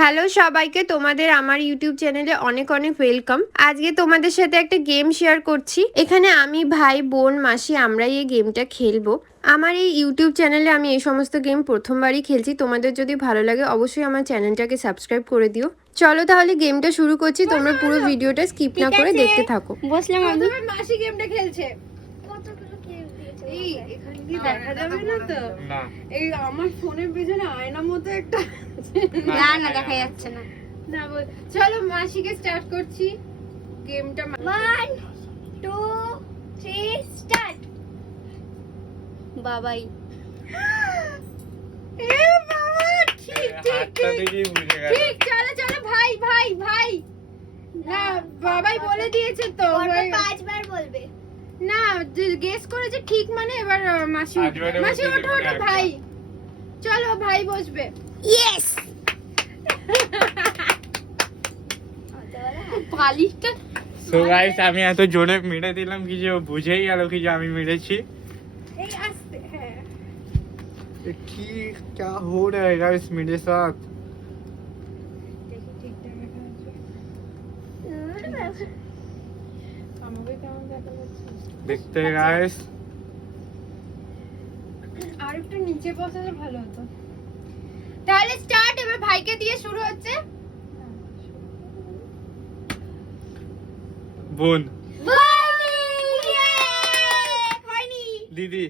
Hello সবাইকে, তোমাদের আমার ইউটিউব চ্যানেলে অনেক অনেক ওয়েলকাম। আজকে তোমাদের সাথে একটা গেম শেয়ার করছি। এখানে আমি, ভাই, বোন, মাসি আমরাই এই গেমটা খেলবো। আমার এই ইউটিউব চ্যানেলে আমি এই সমস্ত গেম প্রথমবারই খেলছি। তোমাদের যদি ভালো লাগে অবশ্যই আমার চ্যানেলটাকে সাবস্ক্রাইব করে দিও। চলো তাহলে গেমটা শুরু করছি, তোমরা পুরো ভিডিওটা স্কিপ না করে দেখতে থাকো। বসলাম আমি। মাসি গেমটা খেলছে। এই এখানে কি দেখা যাবে না তো? না, এই আমার ফোনের পেছনে আয়নার মতো একটা না দেখা যাচ্ছে না। না বল। চলো মাসিকে স্টার্ট করছি গেমটা। 1 2 3 স্টার্ট। বাবাই এ বাবা, ঠিক ঠিক ঠিক। চলো চলো ভাই ভাই ভাই। না বাবাই বলে দিয়েছে তো, পাঁচবার বলবে। না গেস করেছে ঠিক, মানে এবার মাসি মাসি ওঠো ওঠো ভাই। চলো ভাই বসবে। ইয়েস। পালিশটা সো গাইস, আমি এত জোরে মেরে দিলাম কি যে ও বুঝেই গেল কি যে আমি মেরেছি। এই আস্তে। হ্যাঁ কি क्या हो रहा है गाइस मेरे साथ? দেখি ঠিকঠাক দেখা যাচ্ছে। আমাকে কেমন দেখা যাচ্ছে देखते हैं गाइस। আর একটু নিচে বসালে ভালো হতো। তাহলে স্টার্ট। এবার ভাইকে দিয়ে শুরু হচ্ছে। বোন, হয়নি। দিদি,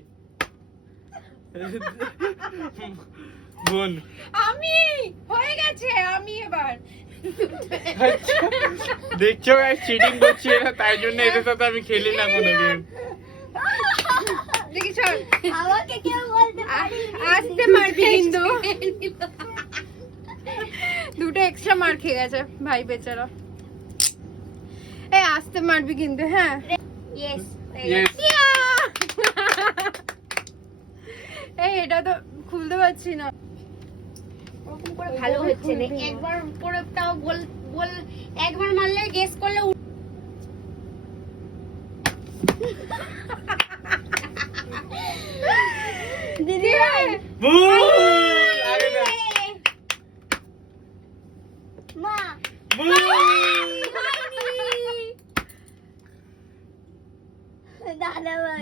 বোন। আমি হয়ে গেছে। আমি এবার দেখছো গাইস, চিটিং করছি এরা, তাই জন্য এদের সাথে আমি খেলি না কোনো গেম। দেখি চল। আমাকে কেউ বলতে পারি আস্তে মারবি কিন্তু। দুটো এক্সট্রা মার খেয়ে গেছে ভাই বেচারা। এই আস্তে মারবি কিন্তু। হ্যাঁ ইয়েস। Yes. এই এটা তো খুলতে পারছি না। ওরকম করে ভালো হচ্ছে না। একবার করে তাও বল বল, একবার মারলে গেস করলে দিদি বোন, আরে না। মা বোন, দাদা ভাই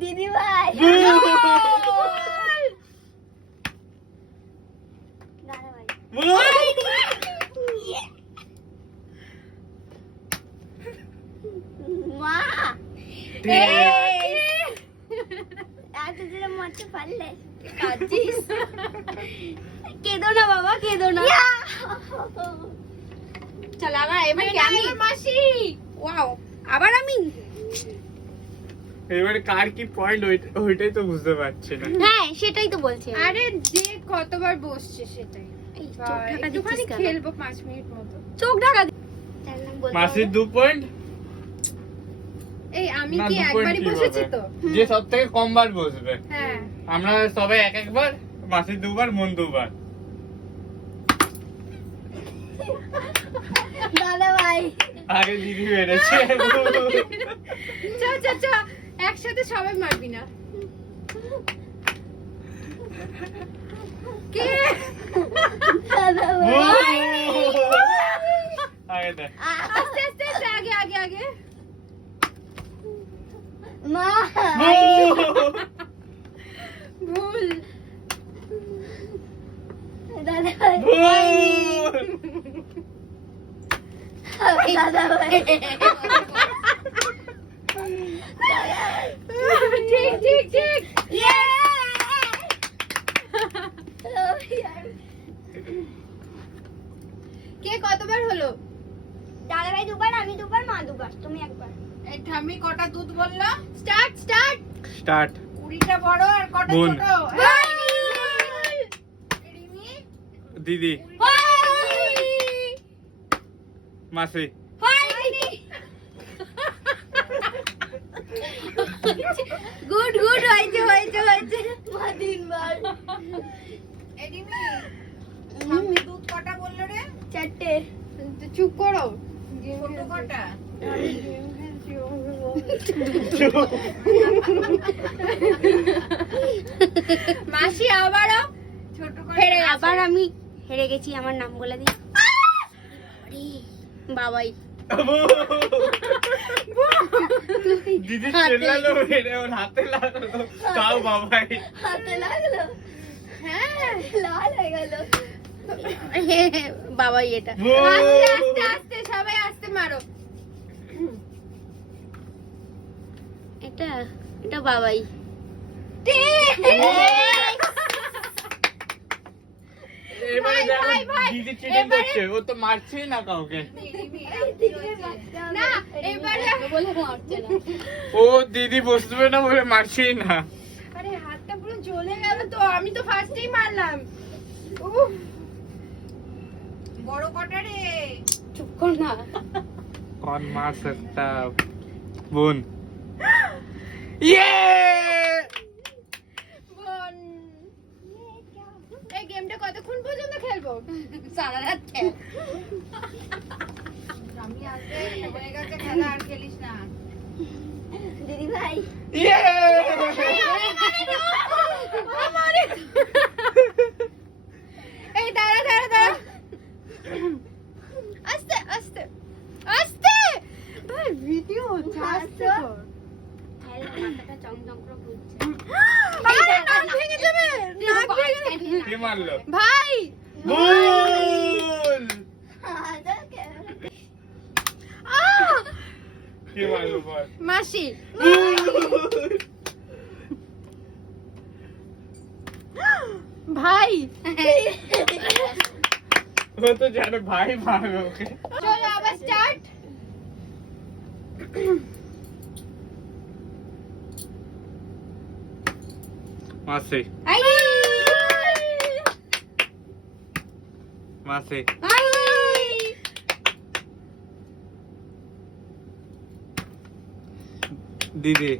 দিদি ভাই দাদা ভাই মা এত জোরে মারতে পারলে কাঁদছিস। কেঁদো না বাবা, কেঁদো না। চল আবার এবার কি আমি? মাসি ওয়াও, আবার আমি। এবারে কার কি পয়েন্ট ওইটাই তো বুঝতে পারছি না। হ্যাঁ সেটাই তো বলছি। আরে যে কতবার বসছে সেটাই। এই চোখ ঢাকা একটুখানি দিচ্ছিস কেন? খেলবো 5 মিনিট মতো। চোখ ঢাকা মাসির 2 পয়েন্ট। এই আমি না, কি 2 একবারই point বসেছি কিভাবে? তো? যে সব থেকে কম বার বসবে। হ্যাঁ আমরা সবাই এক একবার, মাসির 2 বার, মন 2 বার। দাদা ভাই আগে দিদি মেরেছে। চ চ চ, একসাথে সবাই মারবি না। কে? দাদা ভাই আগে দেখ। আস্তে আস্তে আস্তে, আগে আগে আগে। মা ভুল। দাদা ভাই দাদা ভাই ঠিক ঠিক ঠিক। কে কতবার হলো? দাদা ভাই দুবার, আমি দুবার, মা দুবার, তুমি একবার। এই ঠাম্মি কটা দুধ বললো? Start start. স্টার্ট। 20টা বড় আর কটা বোন। ছোট? রিমি দিদি, মাসি। গুড গুড, হয়েছে হয়েছে হয়েছে। মা 3 বার। রিমি ঠাম্মি দুধ কটা বললো রে? 4টে। চুপ করো। ছোট কটা? মাসি আবারও হেরে আবার আমি হেরে গেছি, আমার নাম বলে দিই। বাবাই দিদি চেল্লালো, হেরে ওর হাতে লাগলো, তাও বাবাই। হাতে লাগলো, হ্যাঁ লাল হয়ে গেল। বাবাই এটা। আস্তে আস্তে আস্তে সবাই আস্তে মারো। এটা এটা বাবাই। এবারে দেখো ভাই, ভাই, দিদি চিটিং করছে, ও তো মারছেই না কাউকে। না এবারে বলে মারছে না। ও দিদি বসবে না বলে মারছেই না। আরে হাতটা পুরো জ্বলে গেল তো, আমি তো ফার্স্টেই মারলাম। উফ, বড় কটা রে। চুপ কর না। कौन मार सकता বোন? ইয়ে বোন, এই গেমটা কতক্ষণ পর্যন্ত খেলবো? সারা রাত খেল। আমি আজকে হয়ে গেছে খেলা, আর খেলিস না। দিদি ভাই ইয়ে এই দাঁড়া দাঁড়া দাঁড়া, আস্তে আস্তে আস্তে ভাই, ভিডিও হচ্ছে, আস্তে কর। মাথাটা চমচম করে ঘুরছে। আরে নাক ভেঙে যাবে, নাক ভেঙে যাবে। কে মারলো? ভাই বোন আহ! কে মারলো বল? মাসি ভাই, ও তো জানে ভাই মারলো ওকে। চলো আবার স্টার্ট। মাসি আই মাসি আই दीदी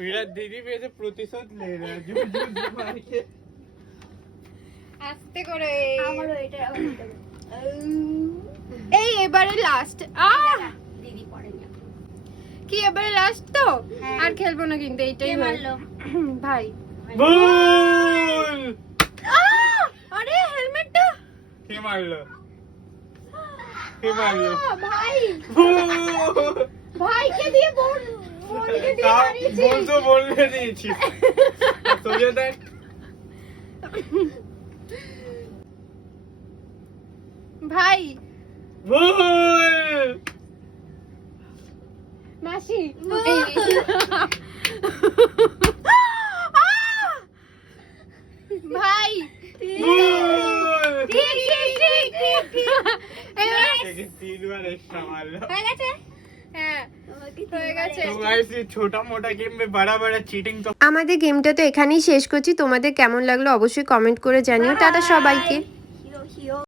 मेरा दीदी मेरे से प्रतिशोध ले रहा है जो मार के। আস্তে করে। আমারও এটা এই এবারে লাস্ট। দিদি পড়েনি এখন। কি এবারে লাস্ট তো? হ্যাঁ। আর খেলবো না কিন্তু, এইটাই কে হলো। মারলো? ভাই ভুল আরে হেলমেটটা কে মারলো? কে মারলো? ভাই, ভুল ভাইকে দিয়ে বোন, বোনকে দিয়ে তাও মারিয়েছি। বল তো বললে দিয়েছি সোজা দেখ। ভাই ভুল মাসি ভাই ভুল ঠিক ঠিক ঠিক ঠিক ঠিক। এবার- থেকে তিনবার extra মারলো। হয়ে গেছে? হ্যাঁ হয়ে গেছে। तो गाइस ये छोटा मोटा गेम में बड़ा बड़ा चीटिंग तो আমাদের গেমটা তো এখানেই শেষ করছি। তোমাদের কেমন লাগলো অবশ্যই কমেন্ট করে জানিও। টাটা সবাইকে।